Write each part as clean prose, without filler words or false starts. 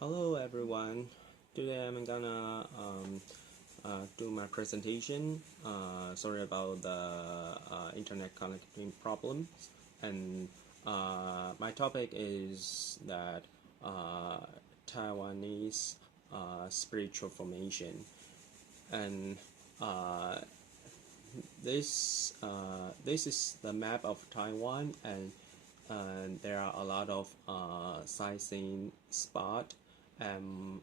Hello everyone. Today I'm gonna do my presentation. Sorry about the internet connecting problems. And my topic is that Taiwanese spiritual formation. And this is the map of Taiwan, and there are a lot of sightseeing spot, and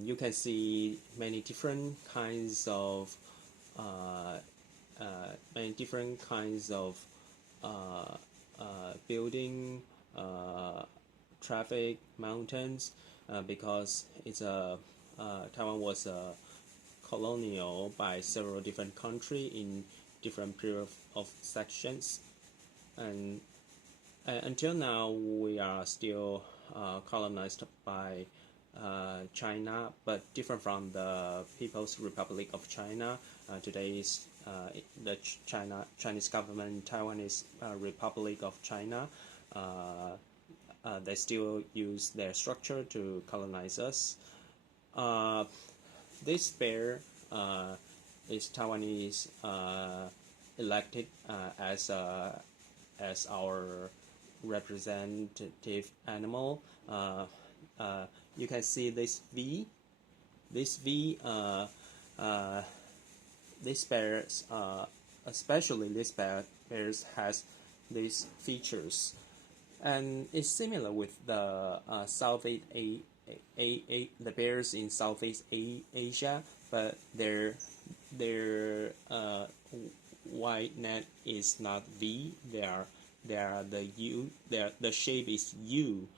you can see many different kinds of building, traffic, mountains, because Taiwan was colonial by several different countries in different period of sections, and until now we are still colonized by China, but different from the People's Republic of China. Today is the Chinese government, Taiwanese Republic of China. They still use their structure to colonize us. This bear is Taiwanese elected as our representative animal. You can see this V. This bears, especially this bears has these features, and it's similar with the the bears in Southeast Asia, but their white net is not V. They are the U. The shape is U.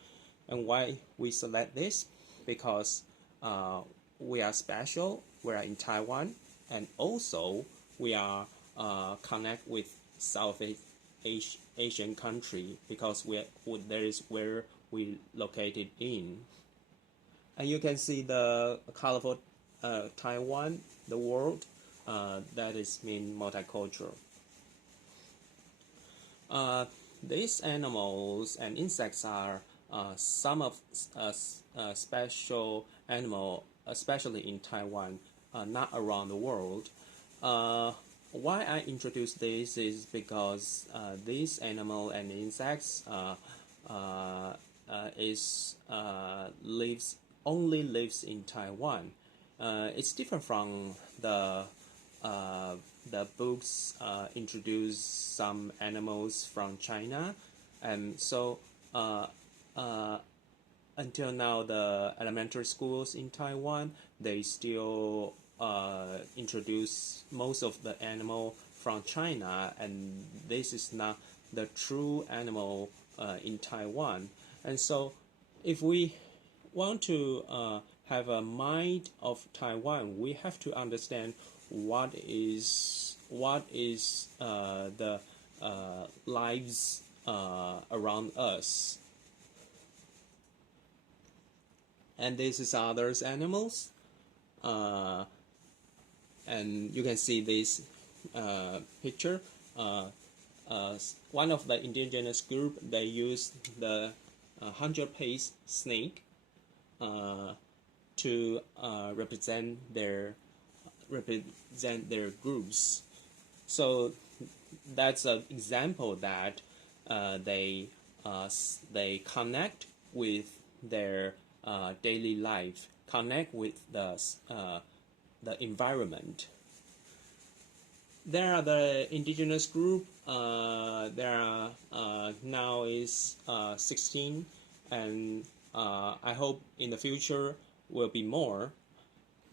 And why we select this? Because we are special. We are in Taiwan, and also we are connect with Southeast Asian country, because there is where we located in. And you can see the colorful Taiwan, the world, that is mean multicultural. These animals and insects are some of special animal, especially in Taiwan, not around the world. Why I introduce this is because these animal and insects only lives in Taiwan. It's different from the books introduce some animals from China, and so until now the elementary schools in Taiwan, they still introduce most of the animal from China, and this is not the true animal in Taiwan. And so if we want to have a mind of Taiwan, we have to understand what is the lives around us. And this is others animals, and you can see this picture. One of the indigenous group, they use the 100-pace snake to represent their groups. So that's an example that they connect with their daily life, connect with the environment. There are the indigenous group. There are now is 16, and I hope in the future will be more.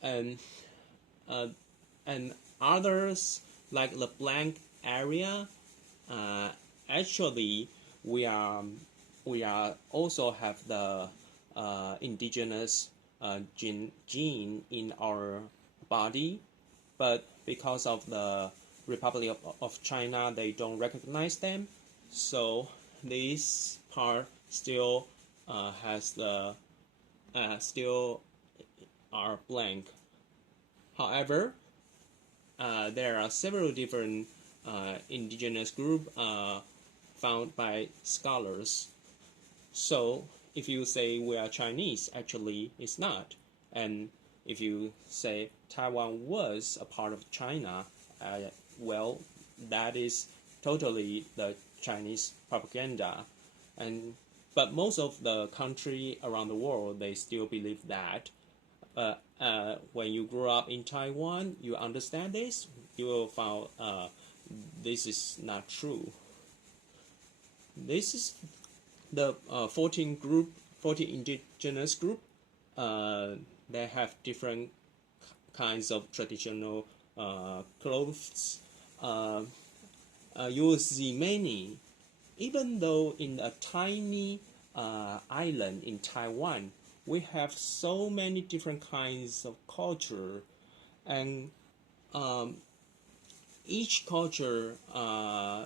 And others, like the blank area, actually we are also have the indigenous gene in our body, but because of the Republic of China, they don't recognize them. So this part still has the still are blank. However, there are several different indigenous groups found by scholars. So if you say we are Chinese, actually it's not. And if you say Taiwan was a part of China, well, that is totally the Chinese propaganda. But most of the country around the world, they still believe that. When you grow up in Taiwan, you understand this, you will find this is not true. This is the 14 indigenous group. They have different kinds of traditional clothes. You will see many, even though in a tiny island in Taiwan, we have so many different kinds of culture, and each culture,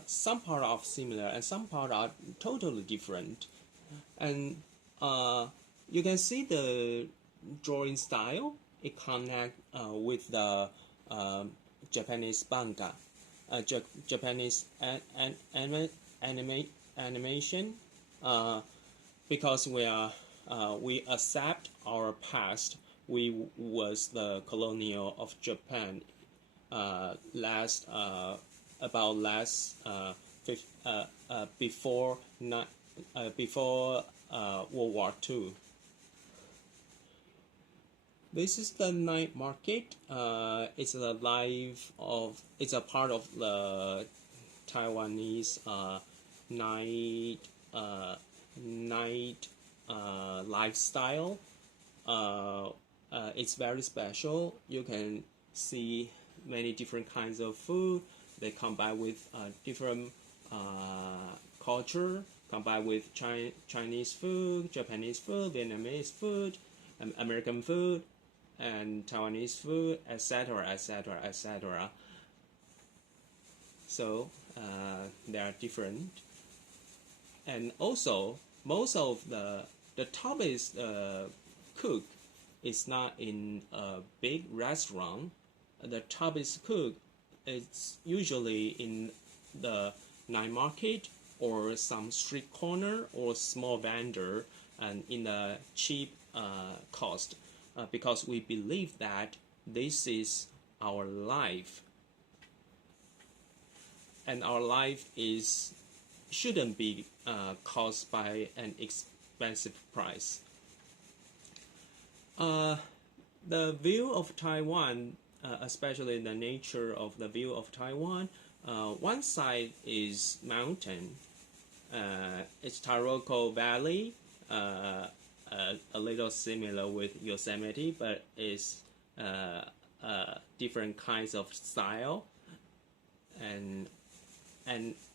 some part are similar and some part are totally different. And you can see the drawing style. It connects with the Japanese manga, Japanese animation, because we accept our past. We was the colonial of Japan before World War II. This is the night market. It's a part of the Taiwanese night lifestyle. It's very special. You can see many different kinds of food. They combine with different culture, combine with Chinese food, Japanese food, Vietnamese food, American food, and Taiwanese food, etc., etc., etc. So they are different, and also most of the top is cook is not in a big restaurant. The top is cook. It's usually in the night market or some street corner or small vendor, and in a cheap cost, because we believe that this is our life, and our life shouldn't be caused by an expensive price. The view of Taiwan, especially the nature of the view of Taiwan, one side is mountain. It's Taroko Valley, a little similar with Yosemite, but it's different kinds of style. And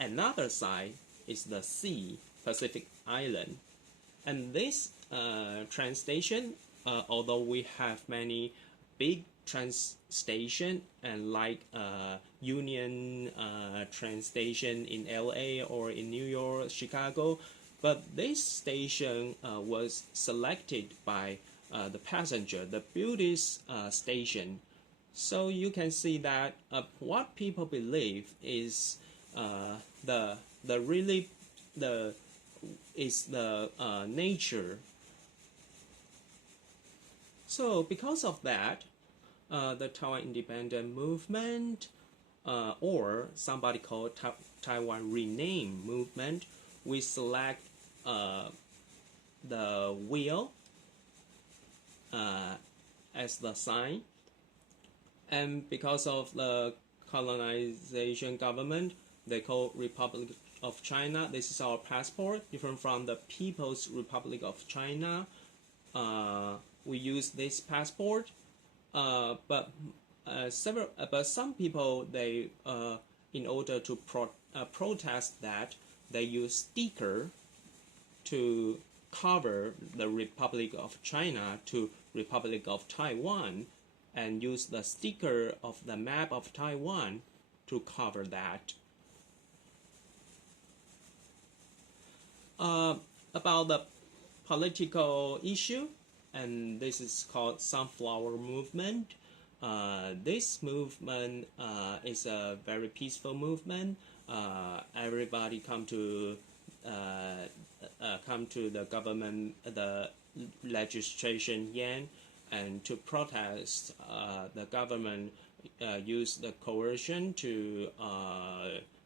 another side is the sea, Pacific Island. And this train station, although we have many big train station and like Union train station in LA or in New York, Chicago, but this station was selected by the passenger, the builders station. So you can see that what people believe is the nature. So because of that, the Taiwan independent movement, or somebody called Taiwan Rename movement, we select the wheel as the sign. And because of the colonization government, they call Republic of China. This is our passport, different from the People's Republic of China. We use this passport, but some people, they in order to protest that, they use sticker to cover the Republic of China to Republic of Taiwan, and use the sticker of the map of Taiwan to cover that. About the political issue, and this is called Sunflower Movement. This movement is a very peaceful movement. Everybody come to come to the government, the legislation Yan, and to protest the government use the coercion to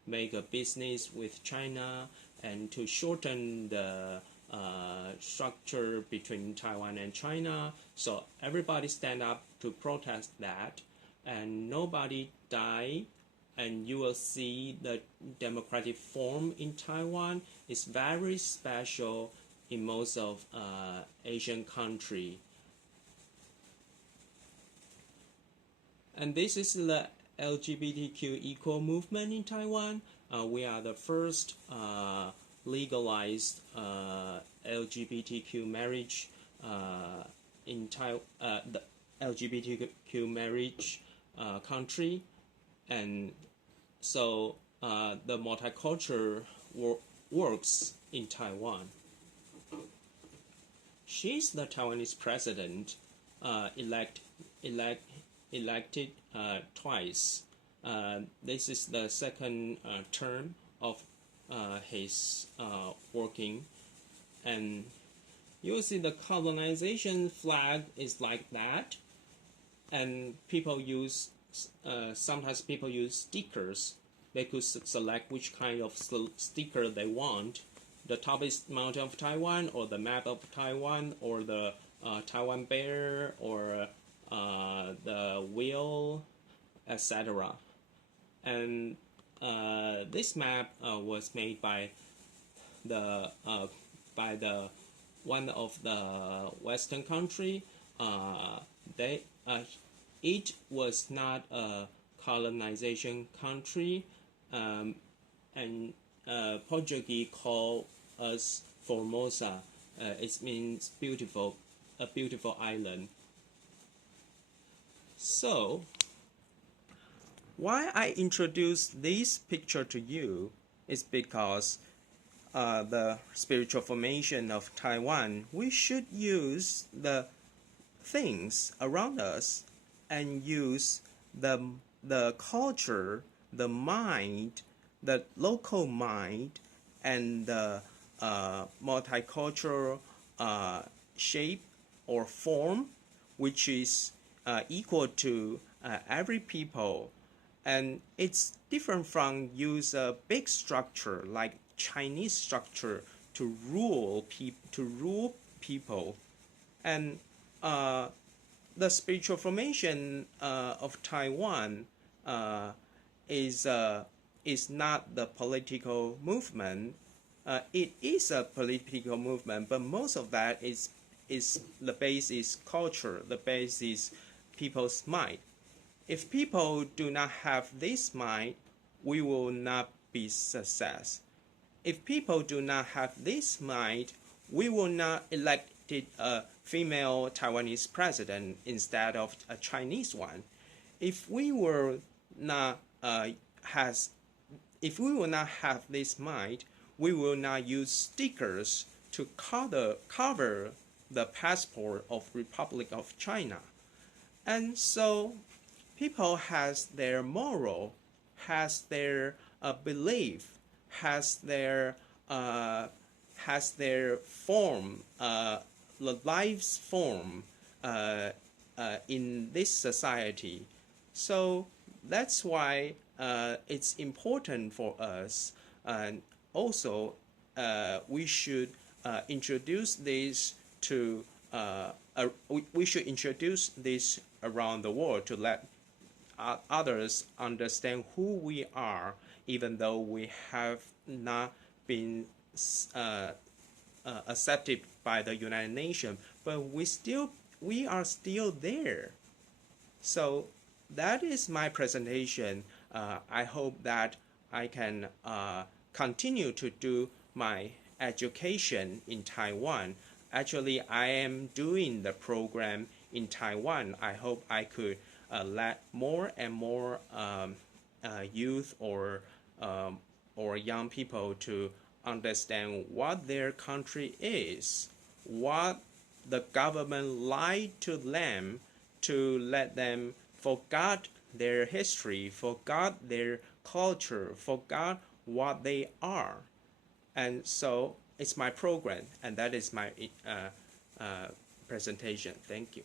make a business with China and to shorten the structure between Taiwan and China. So everybody stand up to protest that, and nobody died. And you will see the democratic form in Taiwan is very special in most of Asian country. And this is the LGBTQ equal movement in Taiwan. We are the first legalized LGBTQ marriage in Taiwan, the LGBTQ marriage country, and so the multicultural works in Taiwan. She's the Taiwanese president, elected twice. This is the second term of his working, and you'll see the colonization flag is like that, and people use sometimes people use stickers. They could select which kind of sticker they want. The top is Mountain of Taiwan, or the map of Taiwan, or the Taiwan bear, or the wheel, etc. And this map was made by the one of the Western country. It was not a colonization country, and Portuguese call us Formosa. It means beautiful, a beautiful island. So, why I introduce this picture to you is because the spiritual formation of Taiwan, we should use the things around us and use the culture, the mind, the local mind, and the multicultural shape or form, which is equal to every people. And it's different from use a big structure like Chinese structure to rule people. And the spiritual formation of Taiwan is not the political movement. It is a political movement, but most of that is the base is culture. The base is people's mind. If people do not have this mind, we will not be success. If people do not have this mind, we will not elect a female Taiwanese president instead of a Chinese one. If we will not have this mind, we will not use stickers to cover the passport of Republic of China. And so people has their moral, has their belief, has their form, the life's form in this society. So that's why it's important for us, and also we should introduce this to we should introduce this around the world to let others understand who we are, even though we have not been accepted by the United Nations, but we are still there. So that is my presentation. I hope that I can continue to do my education in Taiwan. Actually, I am doing the program in Taiwan. I hope I could let more and more youth or young people to understand what their country is, what the government lied to them to let them forget their history, forget their culture, forget what they are. And so it's my program, and that is my presentation. Thank you.